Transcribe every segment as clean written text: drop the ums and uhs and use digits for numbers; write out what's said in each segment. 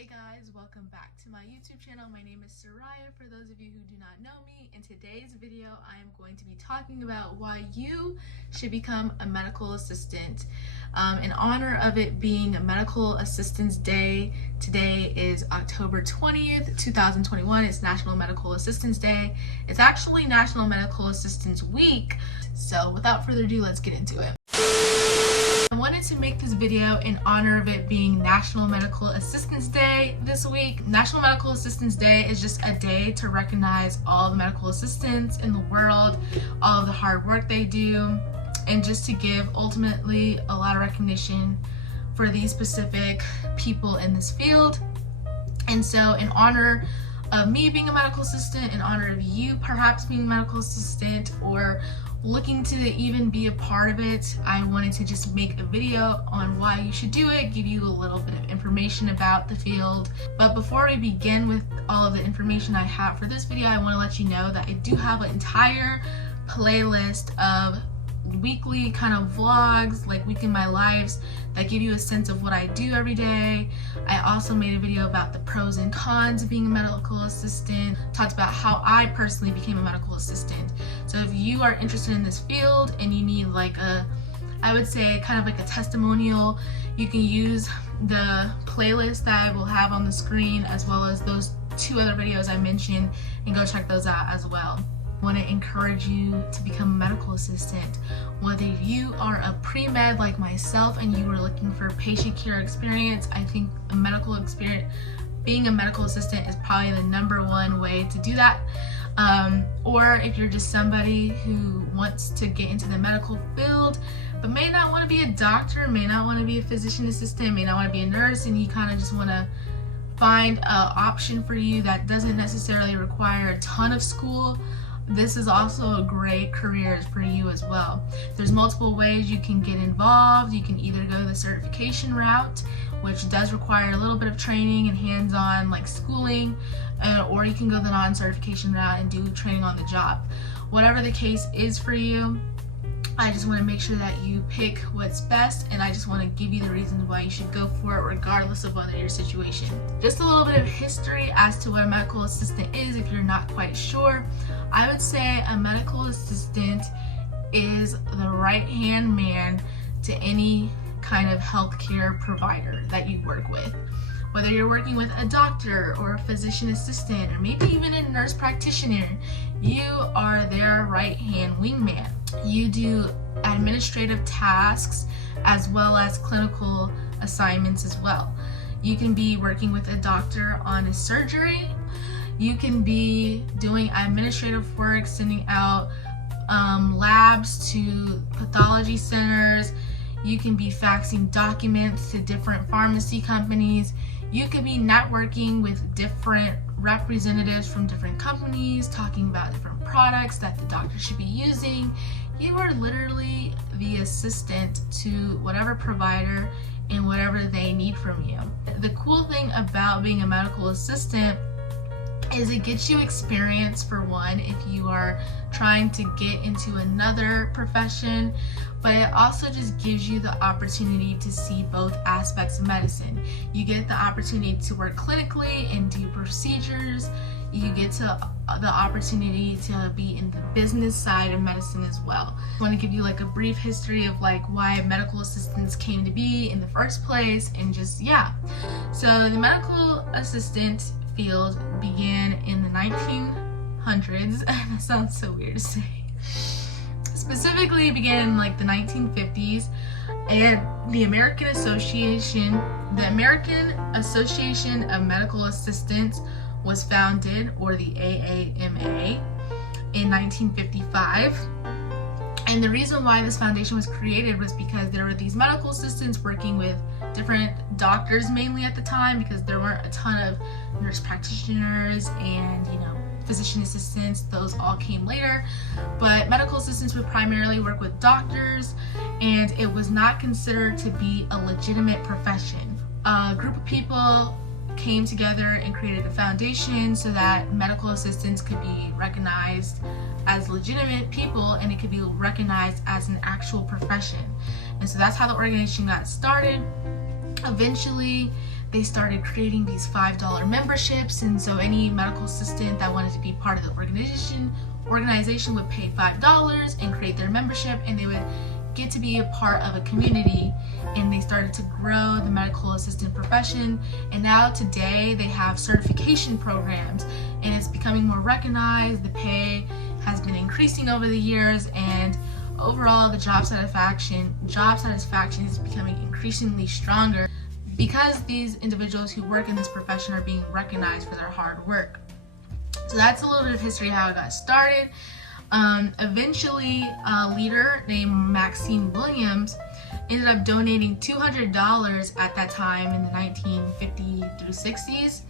Hey guys, welcome back to my YouTube channel. My name is Seriah, for those of you who do not know me. In today's video, I am going to be talking about why you should become a medical assistant. In honor of it being Medical Assistance Day, today is October 20th, 2021. It's National Medical Assistance Day. It's actually National Medical Assistance Week. So without further ado, let's get into it. I wanted to make this video in honor of it being National Medical Assistance Day this week. National Medical Assistance Day is just a day to recognize all the medical assistants in the world, all of the hard work they do, and just to give ultimately a lot of recognition for these specific people in this field. And so in honor of me being a medical assistant, in honor of you perhaps being a medical assistant or looking to even be a part of it, I wanted to just make a video on why you should do it, give you a little bit of information about the field. But before we begin with all of the information I have for this video, I want to let you know that I do have an entire playlist of weekly kind of vlogs, like week in my lives, that give you a sense of what I do every day. I also made a video about the pros and cons of being a medical assistant, talked about how I personally became a medical assistant. So if you are interested in this field and you need like I would say kind of like a testimonial, you can use the playlist that I will have on the screen as well as those two other videos I mentioned, and go check those out as well. I want to encourage you to become a medical assistant. Whether you are a pre-med like myself and you are looking for patient care experience, I think a medical experience, being a medical assistant is probably the #1 way to do that. Or if you're just somebody who wants to get into the medical field but may not want to be a doctor, may not want to be a physician assistant, may not want to be a nurse, and you kind of just want to find an option for you that doesn't necessarily require a ton of school, this is also a great career for you as well. There's multiple ways you can get involved. You can either go the certification route, which does require a little bit of training and hands-on like schooling, or you can go the non-certification route and do training on the job. Whatever the case is for you, I just want to make sure that you pick what's best, and I just want to give you the reasons why you should go for it regardless of whether your situation. Just a little bit of history as to what a medical assistant is if you're not quite sure. I would say a medical assistant is the right-hand man to any kind of healthcare provider that you work with. Whether you're working with a doctor or a physician assistant or maybe even a nurse practitioner, you are their right-hand wingman. You do administrative tasks as well as clinical assignments as well. You can be working with a doctor on a surgery. You can be doing administrative work, sending out labs to pathology centers. You can be faxing documents to different pharmacy companies. You could be networking with different representatives from different companies, talking about different products that the doctor should be using. You are literally the assistant to whatever provider and whatever they need from you. The cool thing about being a medical assistant is it gets you experience, for one, if you are trying to get into another profession, but it also just gives you the opportunity to see both aspects of medicine. You get the opportunity to work clinically and do procedures. You get the opportunity to be in the business side of medicine as well. I want to give you like a brief history of like why medical assistants came to be in the first place, and just so the medical assistant field began in the 1900s. That sounds so weird to say. Specifically, it began in like the 1950s, and the American Association of Medical Assistants was founded, or the AAMA, in 1955. And the reason why this foundation was created was because there were these medical assistants working with different doctors mainly at the time, because there weren't a ton of nurse practitioners and physician assistants. Those all came later, but medical assistants would primarily work with doctors, and it was not considered to be a legitimate profession. A group of people came together and created a foundation so that medical assistants could be recognized as legitimate people, and it could be recognized as an actual profession. And so that's how the organization got started. Eventually they started creating these $5 memberships, and so any medical assistant that wanted to be part of the organization would pay $5 and create their membership, and they would get to be a part of a community. And they started to grow the medical assistant profession, and now today they have certification programs, and it's becoming more recognized. The pay has been increasing over the years, and overall the job satisfaction is becoming increasingly stronger because these individuals who work in this profession are being recognized for their hard work. So that's a little bit of history how it got started. Eventually, a leader named Maxine Williams ended up donating $200 at that time in the 1950s through 60s,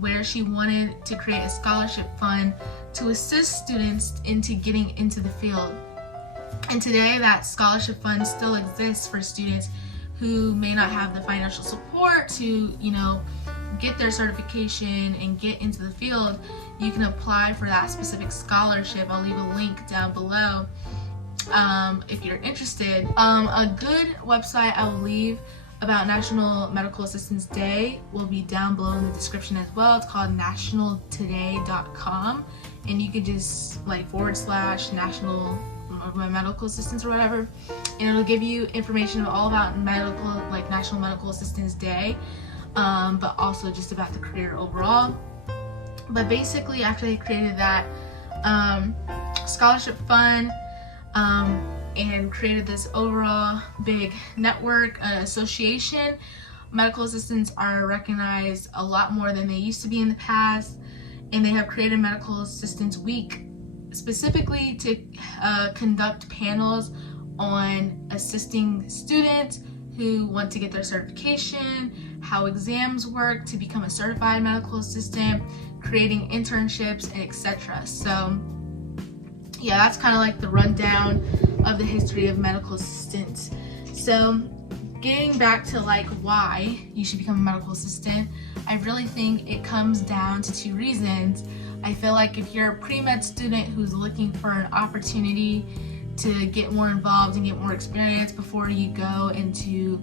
where she wanted to create a scholarship fund to assist students into getting into the field. And today that scholarship fund still exists for students who may not have the financial support to, get their certification and get into the field. You can apply for that specific scholarship. I'll leave a link down below if you're interested. A good website I will leave about National Medical Assistance Day will be down below in the description as well. It's called nationaltoday.com, and you could just like / national medical assistance or whatever, and it'll give you information all about National Medical Assistance Day, but also just about the career overall. But basically, after they created that scholarship fund and created this overall big network association, medical assistants are recognized a lot more than they used to be in the past, and they have created Medical Assistants Week specifically to conduct panels on assisting students who want to get their certification, how exams work to become a certified medical assistant, creating internships, and etc. So yeah, that's kind of like the rundown of the history of medical assistants. So getting back to why you should become a medical assistant, I really think it comes down to two reasons. I feel like if you're a pre-med student who's looking for an opportunity to get more involved and get more experience before you go into,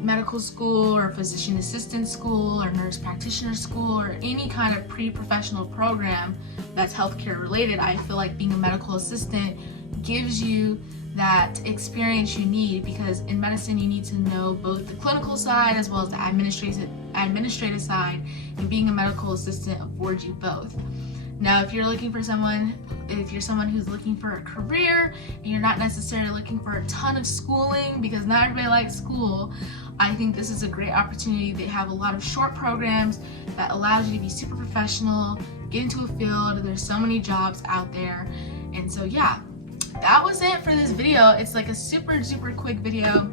medical school or physician assistant school or nurse practitioner school or any kind of pre-professional program that's healthcare related, I feel like being a medical assistant gives you that experience you need, because in medicine you need to know both the clinical side as well as the administrative side, and being a medical assistant affords you both. Now, if you're someone who's looking for a career and you're not necessarily looking for a ton of schooling, because not everybody likes school, I think this is a great opportunity. They have a lot of short programs that allows you to be super professional, get into a field. There's so many jobs out there. And so yeah, that was it for this video. It's like a super quick video.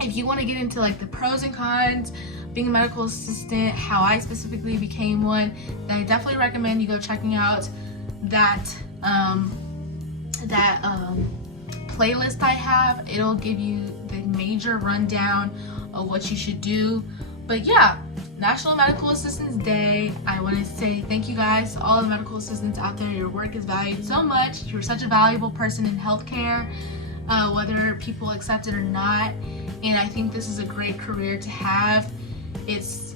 If you want to get into the pros and cons being a medical assistant, how I specifically became one, then I definitely recommend you go checking out that playlist I have. It'll give you the major rundown of what you should do. But yeah, National Medical Assistance Day. I want to say thank you guys to all the medical assistants out there. Your work is valued so much. You're such a valuable person in healthcare, whether people accept it or not. And I think this is a great career to have. It's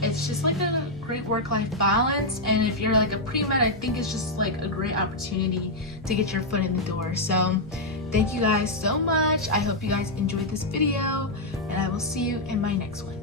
just like a great work-life balance, and if you're like a pre-med, I think it's just like a great opportunity to get your foot in the door. So thank you guys so much. I hope you guys enjoyed this video, and I will see you in my next one.